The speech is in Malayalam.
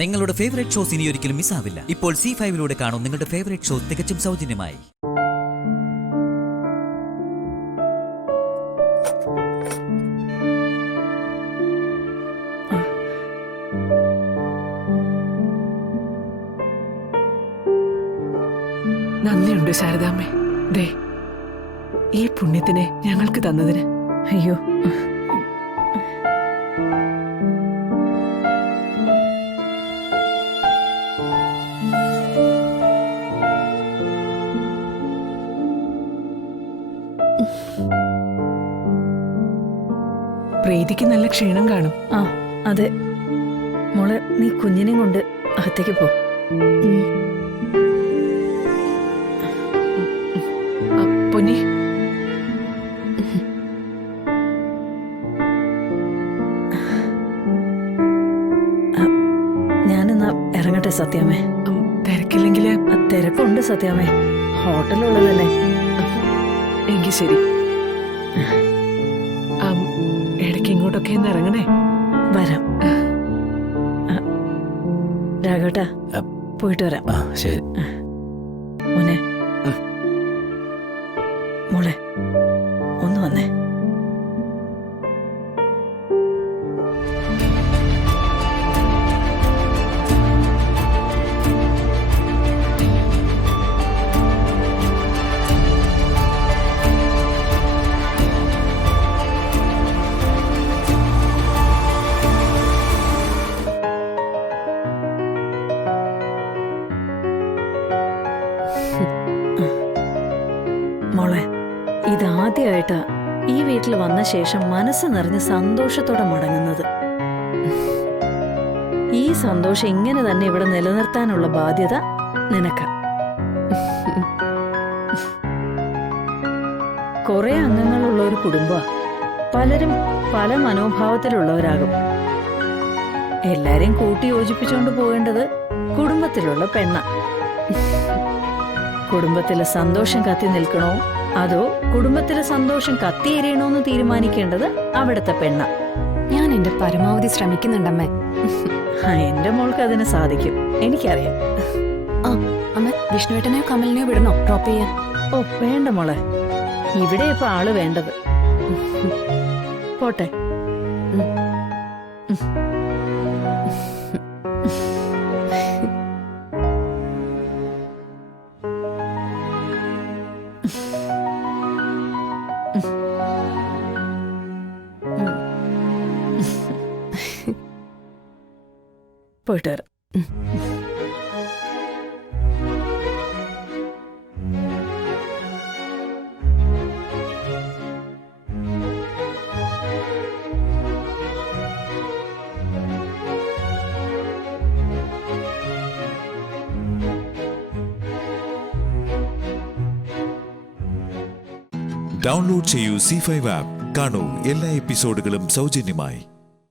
നിങ്ങളുടെ ഫേവറേറ്റ് ഷോസ് ഇനി ഒരിക്കലും മിസ്സാവില്ല. ഇപ്പോൾ C5-ലൂടെ കാണും നിങ്ങളുടെ ഫേവറേറ്റ് ഷോ തികച്ചും സൗജന്യമായി. നന്ദിയുണ്ട് ശാരദാമ്മേ. ദേ ഈ പുണ്യത്തിനെ ഞങ്ങൾക്ക് തന്നതിന്. അയ്യോ, പ്രീതിക്ക് നല്ല ക്ഷീണം കാണും. ആ അതെ മോളെ, നീ കുഞ്ഞിനെയും കൊണ്ട് അകത്തേക്ക് പോ. പൊന്നി, ഞാനെന്നാ ഇറങ്ങട്ടെ സത്യാമ്മേ. തിരക്കില്ലെങ്കില് തിരക്കുണ്ട് സത്യാമ്മേ, ഹോട്ടലുള്ളതല്ലേ. എങ്കിൽ ശരി. ഇടയ്ക്ക് ഇങ്ങോട്ടൊക്കെ ഒന്ന് ഇറങ്ങണേ. വരാം. രാഘവട്ടാ, പോയിട്ട് വരാം. ശരി മോനെ, മോളെ ഒന്ന് വന്നേ. മോളെ, ഇതാദ്യമായിട്ടാ ഈ വീട്ടിൽ വന്ന ശേഷം മനസ്സ് നിറഞ്ഞ് സന്തോഷത്തോടെ മടങ്ങുന്നത്. ഈ സന്തോഷം ഇങ്ങനെ തന്നെ ഇവിടെ നിലനിർത്താനുള്ള ബാധ്യത നിനക്ക്. കുറെ അംഗങ്ങളുള്ള ഒരു കുടുംബ, പലരും പല മനോഭാവത്തിലുള്ളവരാകും. എല്ലാരെയും കൂട്ടി യോജിപ്പിച്ചുകൊണ്ട് പോകേണ്ടത് കുടുംബത്തിലുള്ള പെണ്ണ. കുടുംബത്തിലെ സന്തോഷം കത്തി നിൽക്കണോ അതോ കുടുംബത്തിലെ സന്തോഷം കത്തിയെറിയണോന്ന് തീരുമാനിക്കേണ്ടത് അവിടുത്തെ പെണ്ണ. ഞാൻ എന്റെ പരമാവധി ശ്രമിക്കുന്നുണ്ടമ്മേ. എന്റെ മോൾക്ക് അതിന് സാധിക്കും, എനിക്കറിയാം. ആ അമ്മ, വിഷ്ണുവേട്ടനെയോ കമലിനെയോ വിടണോ ഡ്രോപ്പ് ചെയ്യാൻ? ഓ വേണ്ട മോളെ, ഇവിടെ ഇപ്പൊ ആള് വേണ്ടത്. പോട്ടെ. പോയിട്ട് വരാം. ഡൗൺലോഡ് ചെയ്യൂ C5 ആപ്പ്. കാണൂ എല്ലാ എപ്പിസോഡുകളും സൗജന്യമായി.